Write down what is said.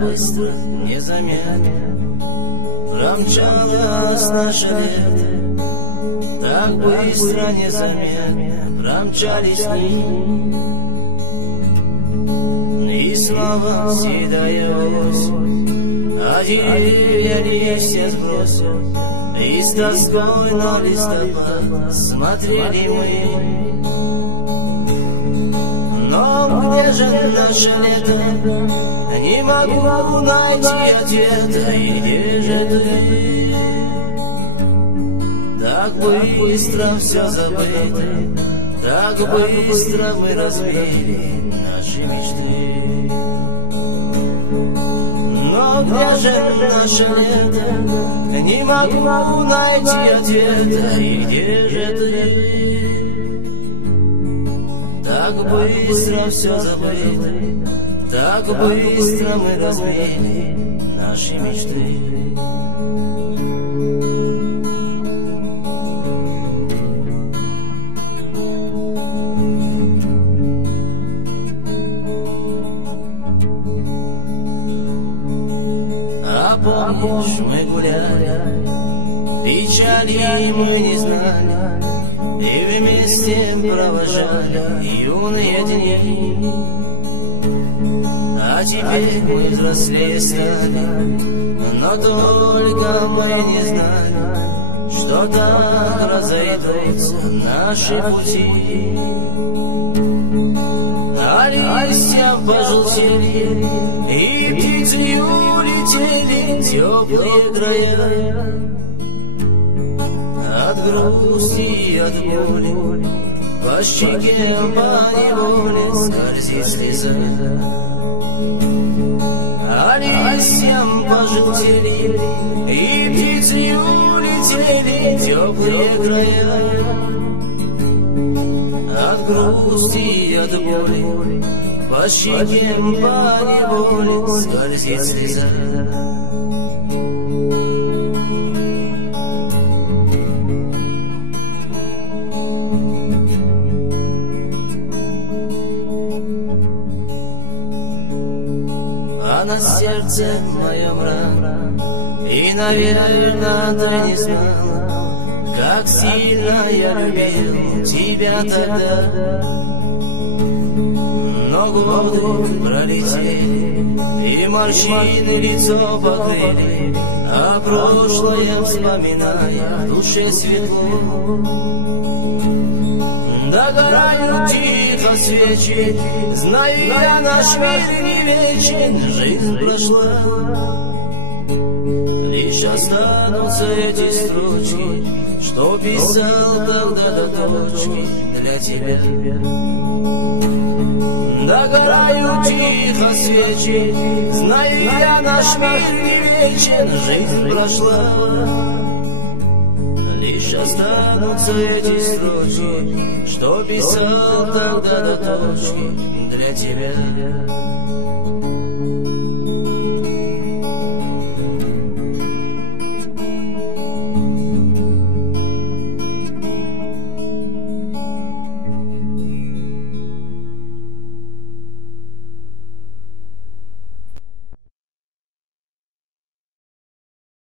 Быстро, незаметно промчалось наше лето, так быстро, незаметно промчались дни, и снова седая осень, а деревья листья сбросят, и с тоской на листопад смотрели мы. Но где же наше лето? Не могу найти ответа, и где же ты? Так быстро все забыто, так быстро мы разбили наши мечты. Но где же наше лето? Не могу найти ответа, и где же ты? Так быстро все забыто, так быстро мы разбили наши мечты. А помнишь, мы гуляли, печали мы не знали, и вместе провожали юные дни. А теперь мы взрослее стали, но только мы не знали, что так разойдутся наши пути. А листья пожелтели, и птицы улетели в теплые края. От грусти и от боли по щеке поневоле скользит слеза. А листьям пожелтели, и птицы улетели в теплые края. От грусти и от боли по щеке поневоле скользит слеза. А на сердце моем рана, и, наверное, ты не знала, как сильно я любил тебя тогда. Но годы пролетели, и морщины лицо покрыли, а прошлое, вспоминая, в душе светло. Догорают тихо свечи, знаю я, наш мир не вечен, жизнь прошла. Лишь останутся эти строчки, что писал когда-то дочки для тебя. Догорают тихо свечи, знаю я, наш мир не вечен, жизнь прошла. Лишь останутся эти строчки, что писал тогда до точки для тебя.